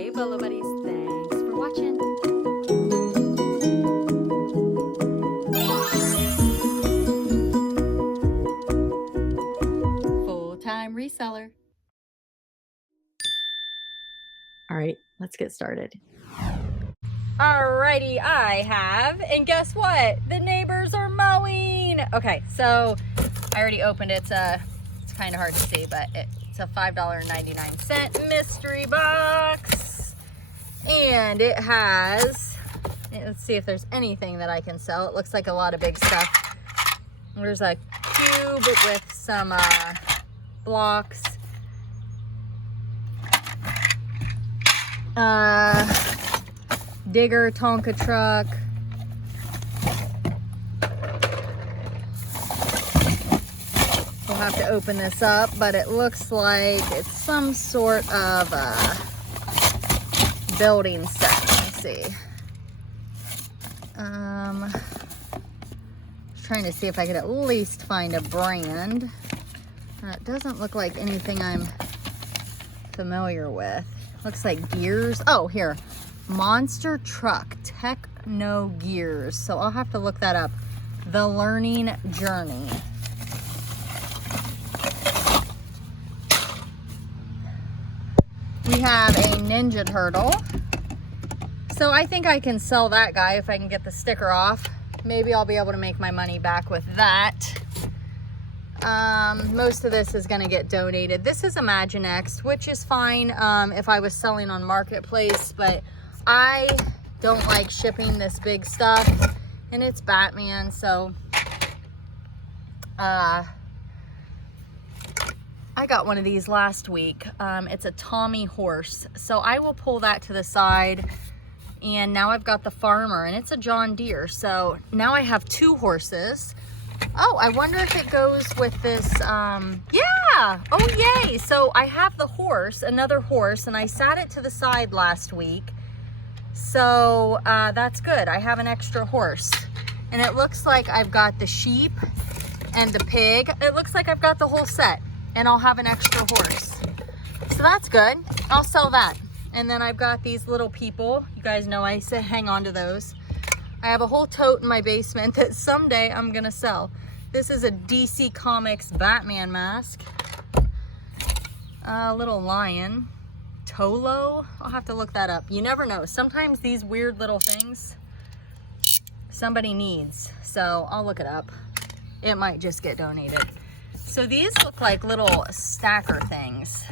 Hey Bolo buddies, thanks for watching. Full-time reseller. All right, let's get started. Alrighty, I have, and guess what? The neighbors are mowing. Okay, so I already opened it. It's kind of hard to see, but it's a $5.99 mystery box. And it has, let's see if there's anything that I can sell. It looks like a lot of big stuff. There's a cube with some blocks. Digger, Tonka truck. We'll have to open this up, but it looks like it's some sort of building set. Let me see. Trying to see if I could at least find a brand. It doesn't look like anything I'm familiar with. Looks like gears. Oh, here. Monster Truck Techno Gears. So I'll have to look that up. The Learning Journey. We have a Ninja Turtle. So I think I can sell that guy if I can get the sticker off. Maybe I'll be able to make my money back with that. Most of this is going to get donated. This is Imaginext, which is fine if I was selling on Marketplace, but I don't like shipping this big stuff, and it's Batman, so I got one of these last week. It's a Tommy horse, so I will pull that to the side. And now I've got the farmer, and it's a John Deere, so now I have two horses. Oh, I wonder if it goes with this, yeah, oh yay. So I have the horse, another horse, and I sat it to the side last week. So that's good. I have an extra horse. And it looks like I've got the sheep and the pig. It looks like I've got the whole set, and I'll have an extra horse. So that's good. I'll sell that. And then I've got these little people. You guys know I say hang on to those. I have a whole tote in my basement that someday I'm gonna sell. This is a DC Comics Batman mask. A little lion. Tolo? I'll have to look that up. You never know. Sometimes these weird little things somebody needs. So I'll look it up. It might just get donated. So these look like little stacker things.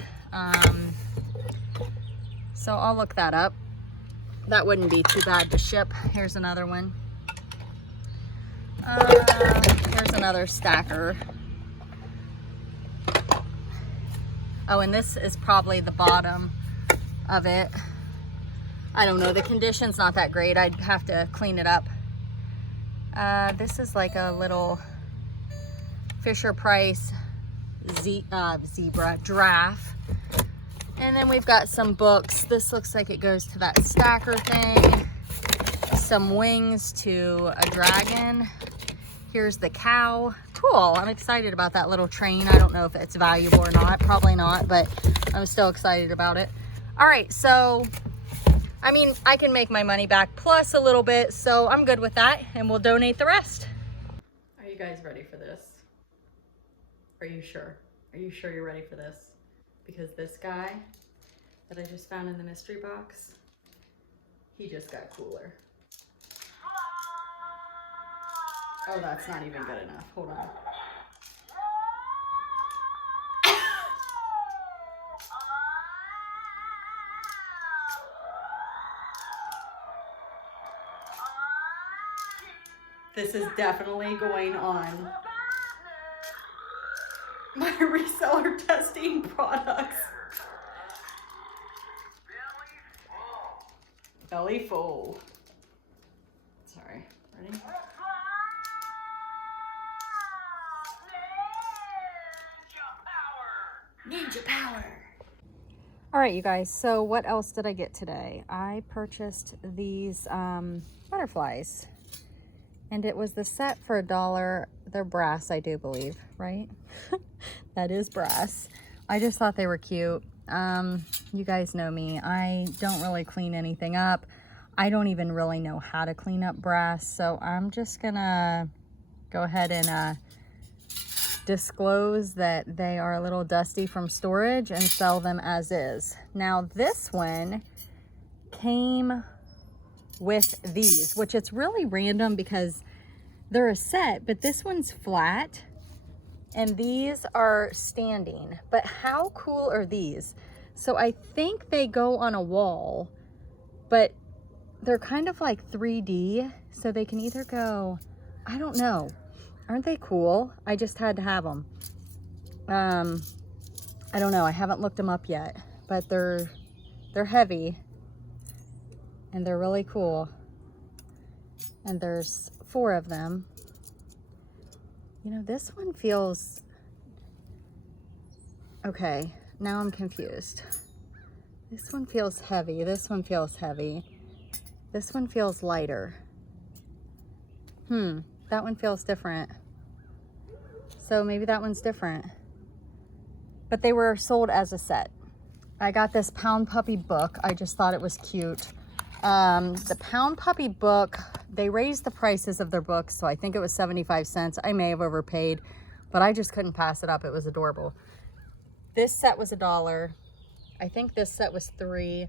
So I'll look that up. That wouldn't be too bad to ship. Here's another one. Here's another stacker. Oh, and this is probably the bottom of it. I don't know. The condition's not that great. I'd have to clean it up. This is like a little Fisher-Price zebra giraffe. And then we've got some books. This looks like it goes to that stacker thing. Some wings to a dragon. Here's the cow. Cool. I'm excited about that little train. I don't know if it's valuable or not. Probably not, but I'm still excited about it. All right, so, I mean, I can make my money back plus a little bit, so I'm good with that, and we'll donate the rest. Are you guys ready for this? Are you sure? Are you sure you're ready for this? Because this guy that I just found in the mystery box, he just got cooler. Oh, that's not even good enough. Hold on. This is definitely going on my reseller testing products. Belly full. Sorry. Ready? Ninja power. All right, you guys. So what else did I get today? I purchased these butterflies, and it was the set for $1. They're brass, I do believe, right? That is brass. I just thought they were cute. You guys know me. I don't really clean anything up. I don't even really know how to clean up brass. So I'm just gonna go ahead and disclose that they are a little dusty from storage and sell them as is. Now this one came with these, which it's really random because they're a set, but this one's flat and these are standing. But how cool are these? So I think they go on a wall, but they're kind of like 3D, so they can either go, I don't know. Aren't they cool? I just had to have them. I don't know, I haven't looked them up yet, but they're heavy and they're really cool. And there's 4 of them. You know, this one feels, okay, now I'm confused. This one feels heavy, this one feels heavy. This one feels lighter. That one feels different. So maybe that one's different. But they were sold as a set. I got this Pound Puppy book. I just thought it was cute. The Pound Puppy book, they raised the prices of their books, so I think it was 75 cents. I may have overpaid, but I just couldn't pass it up. It was adorable. This set was $1. I think this set was $3.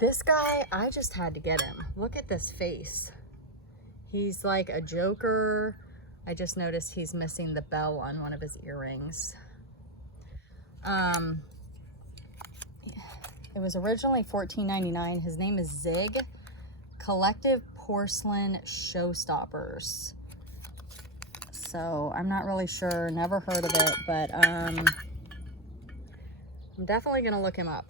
This guy, I just had to get him. Look at this face. He's like a Joker. I just noticed he's missing the bell on one of his earrings. It was originally $14.99. His name is Zig. Collective Porcelain Showstoppers. So I'm not really sure, never heard of it, but I'm definitely gonna look him up.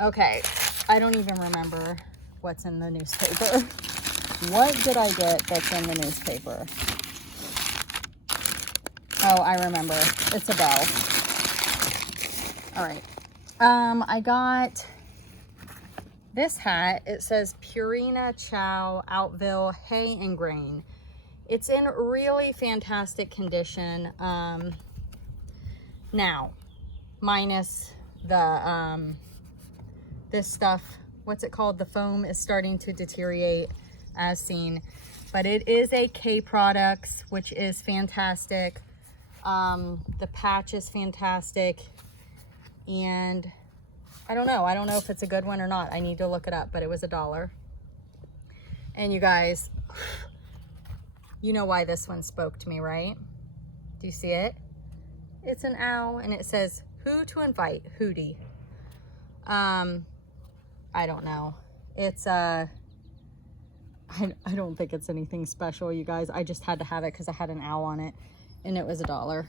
Okay, I don't even remember what's in the newspaper. What did I get that's in the newspaper? Oh, I remember. It's a bell. All right. I got this hat. It says Purina Chow Outville Hay and Grain. It's in really fantastic condition. Now, minus the this stuff, what's it called? The foam is starting to deteriorate as seen, but it is a K Products, which is fantastic. The patch is fantastic, and I don't know if it's a good one or not. I need to look it up, but it was $1. And you guys, you know why this one spoke to me, right? Do you see it? It's an owl, and it says, who to invite, Hootie. I don't know. It's, I don't think it's anything special, you guys. I just had to have it because I had an owl on it, and it was $1.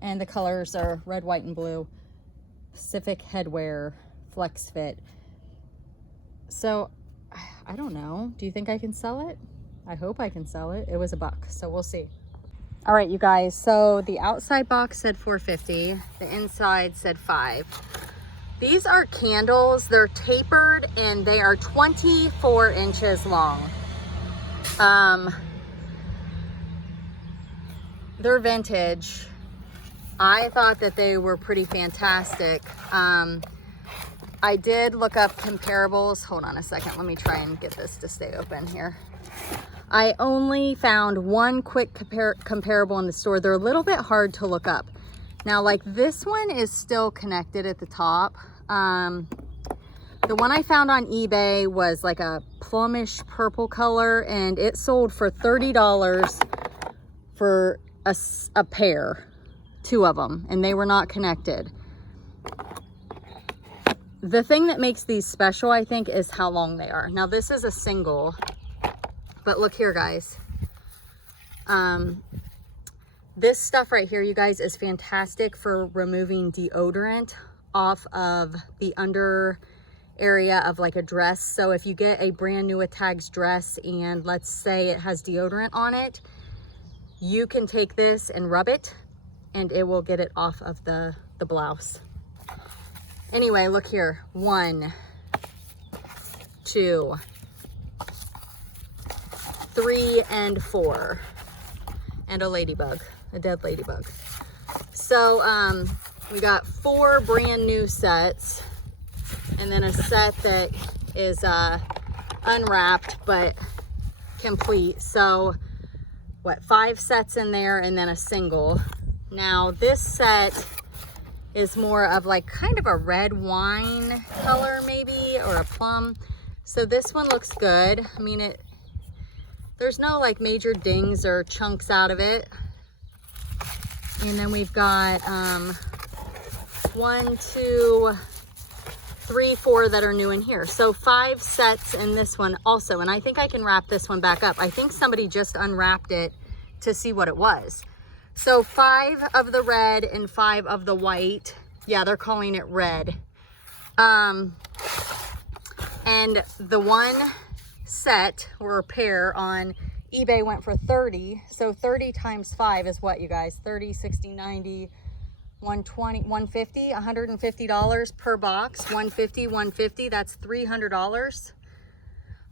And the colors are red, white, and blue. Pacific Headwear, Flex Fit. So, I don't know. Do you think I can sell it? I hope I can sell it. It was $1, so we'll see. All right, you guys. So the outside box said $4.50. The inside said $5. These are candles. They're tapered and they are 24 inches long. They're vintage. I thought that they were pretty fantastic. I did look up comparables. Hold on a second. Let me try and get this to stay open here. I only found one quick comparable in the store. They're a little bit hard to look up. Now, like this one is still connected at the top. The one I found on eBay was like a plumish purple color, and it sold for $30 for a pair, 2 of them, and they were not connected. The thing that makes these special, I think, is how long they are. Now, this is a single, but look here, guys. This stuff right here, you guys, is fantastic for removing deodorant off of the under area of like a dress. So if you get a brand new Tags dress and let's say it has deodorant on it, you can take this and rub it and it will get it off of the blouse. Anyway, look here. 1, 2, 3, and 4. And a ladybug, a dead ladybug. So We got 4 brand new sets, and then a set that is unwrapped but complete. So what, 5 sets in there and then a single. Now this set is more of like kind of a red wine color maybe, or a plum. So this one looks good. I mean, there's no like major dings or chunks out of it. And then we've got 1, 2, 3, 4 that are new in here. So 5 sets in this one also. And I think I can wrap this one back up. I think somebody just unwrapped it to see what it was. So 5 of the red and 5 of the white. Yeah, they're calling it red. And the one set or pair on eBay went for 30. So 30 times 5 is what, you guys? 30, 60, 90, 120, 150, $150 per box. 150, 150, that's $300.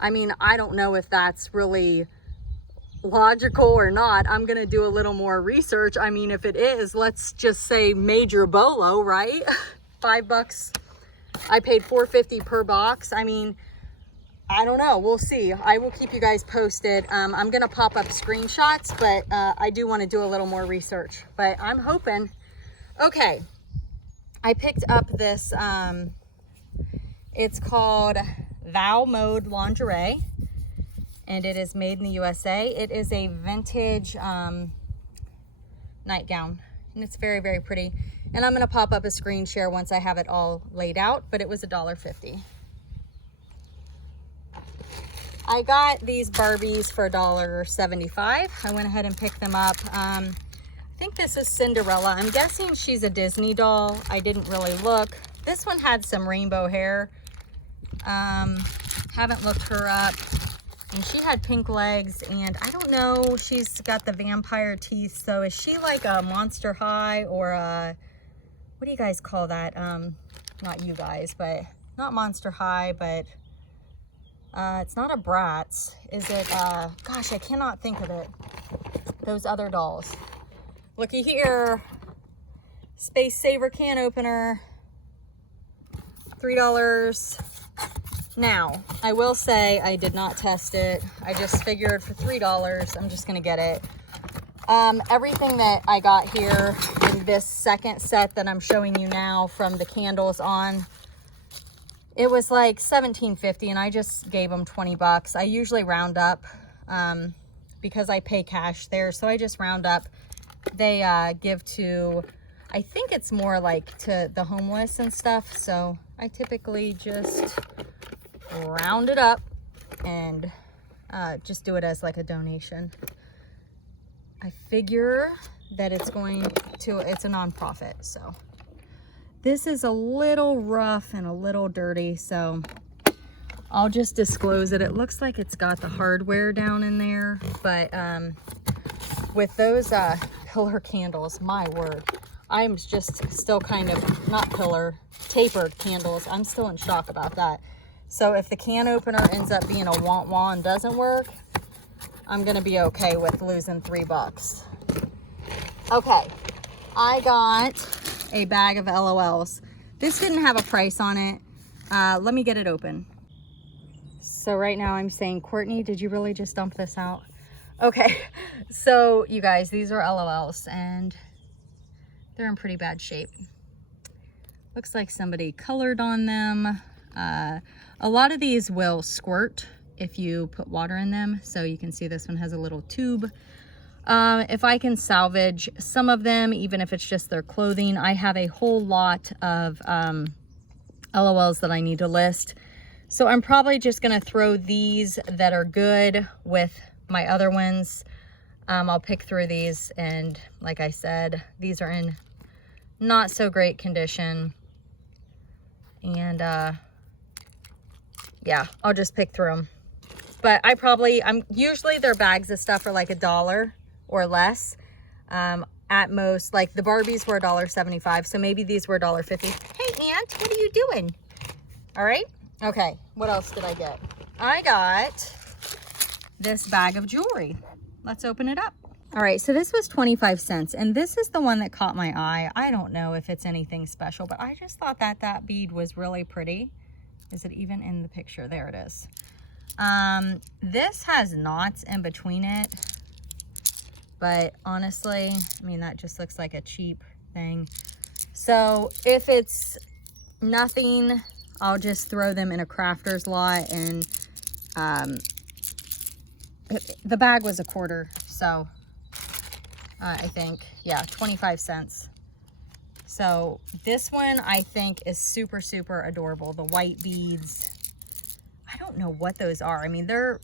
I mean, I don't know if that's really logical or not. I'm gonna do a little more research. I mean, if it is, let's just say major Bolo, right? $5. I paid $4.50 per box. I mean, I don't know, we'll see. I will keep you guys posted. I'm gonna pop up screenshots, but I do want to do a little more research, but I'm hoping. Okay, I picked up this, it's called Vow Mode Lingerie, and it is made in the USA. It is a vintage nightgown, and it's very, very pretty. And I'm gonna pop up a screen share once I have it all laid out, but it was $1.50. I got these Barbies for $1.75. I went ahead and picked them up. I think this is Cinderella. I'm guessing she's a Disney doll. I didn't really look. This one had some rainbow hair. Haven't looked her up. And she had pink legs, and I don't know, she's got the vampire teeth. So is she like a Monster High or a, what do you guys call that? Not you guys, but not Monster High, but it's not a Bratz. Is it, gosh, I cannot think of it. Those other dolls. Looky here. Space Saver can opener. $3. Now, I will say I did not test it. I just figured for $3, I'm just gonna get it. Everything that I got here in this second set that I'm showing you now, from the candles on, it was like $17.50, and I just gave them 20 bucks. I usually round up because I pay cash there, so I just round up. They give to, I think it's more like to the homeless and stuff, so I typically just round it up and just do it as like a donation. I figure that it's going to, it's a nonprofit, so. This is a little rough and a little dirty, so I'll just disclose it. It looks like it's got the hardware down in there, but with those pillar candles, my word, I'm just still kind of, not pillar, tapered candles. I'm still in shock about that. So if the can opener ends up being a wah-wah and doesn't work, I'm gonna be okay with losing $3. Okay, I got a bag of LOLs. This didn't have a price on it. Let me get it open. So right now I'm saying, Courtney, did you really just dump this out? Okay, so you guys, these are LOLs and they're in pretty bad shape. Looks like somebody colored on them. A lot of these will squirt if you put water in them. So you can see this one has a little tube. If I can salvage some of them, even if it's just their clothing, I have a whole lot of LOLs that I need to list. So I'm probably just gonna throw these that are good with my other ones. I'll pick through these, and like I said, these are in not so great condition. And yeah, I'll just pick through them. But usually their bags of stuff are like $1 or less. At most, like the Barbies were $1.75, so maybe these were $1.50. Hey, Aunt, what are you doing? All right, okay, what else did I get? I got this bag of jewelry. Let's open it up. All right, so this was 25 cents, and this is the one that caught my eye. I don't know if it's anything special, but I just thought that that bead was really pretty. Is it even in the picture? There it is. This has knots in between it, but honestly, I mean, that just looks like a cheap thing. So if it's nothing, I'll just throw them in a crafter's lot, and the bag was $1, so I think, yeah, 25 cents. So this one I think is super, super adorable. The white beads. I don't know what those are. I mean, they're,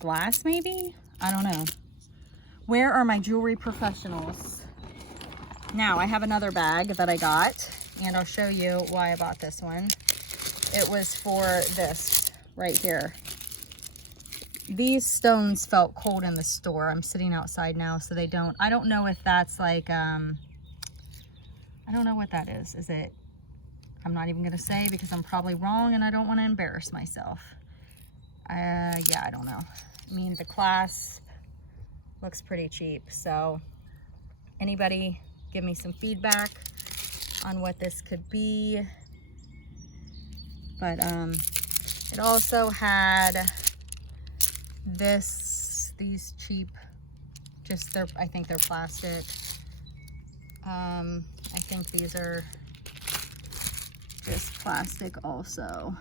glass maybe? I don't know. Where are my jewelry professionals? Now I have another bag that I got, and I'll show you why I bought this one. It was for this right here. These stones felt cold in the store. I'm sitting outside now, so they don't. I don't know if that's like, I don't know what that is. Is it, I'm not even gonna say because I'm probably wrong and I don't wanna embarrass myself. Yeah, I don't know. I mean, the clasp looks pretty cheap. So anybody give me some feedback on what this could be. But it also had these cheap, just I think they're plastic. I think these are just plastic also.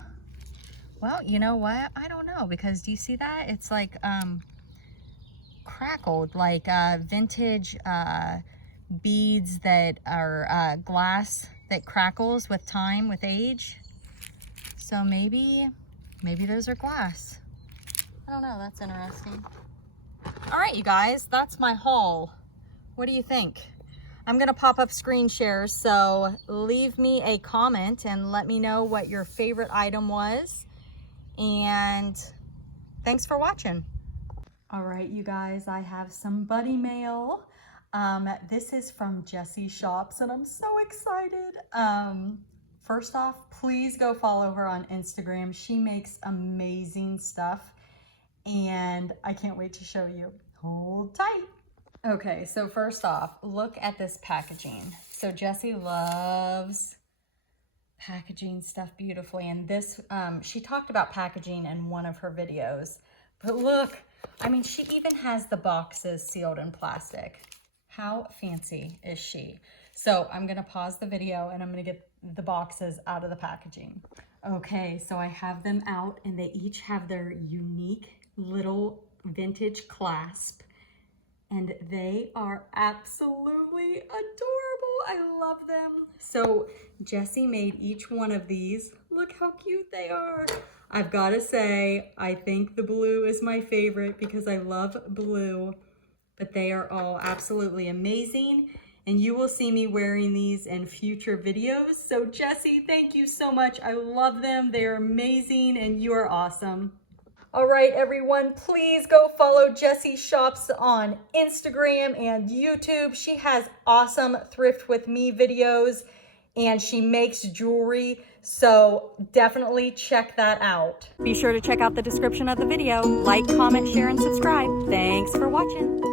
Well, you know what? I don't know, because do you see that? It's like crackled, like vintage beads that are glass that crackles with time, with age. So maybe those are glass. I don't know, that's interesting. All right, you guys, that's my haul. What do you think? I'm gonna pop up screen shares, so leave me a comment and let me know what your favorite item was. And thanks for watching. All right, you guys, I have some buddy mail. This is from Jessie Shops, and I'm so excited. First off, please go follow her on Instagram. She makes amazing stuff, and I can't wait to show you. Hold tight. Okay, so first off, look at this packaging. So Jessie loves packaging stuff beautifully, and this, she talked about packaging in one of her videos, but look, I mean, she even has the boxes sealed in plastic. How fancy is she? So I'm gonna pause the video and I'm gonna get the boxes out of the packaging. Okay, so I have them out, and they each have their unique little vintage clasp, and they are absolutely adorable. I love them. So Jessie made each one of these. Look how cute they are. I've got to say, I think the blue is my favorite because I love blue, but they are all absolutely amazing. And you will see me wearing these in future videos. So Jessie, thank you so much. I love them. They're amazing, and you are awesome. All right, everyone, please go follow Jessie Shops on Instagram and YouTube. She has awesome Thrift with Me videos, and she makes jewelry, so definitely check that out. Be sure to check out the description of the video. Like, comment, share, and subscribe. Thanks for watching.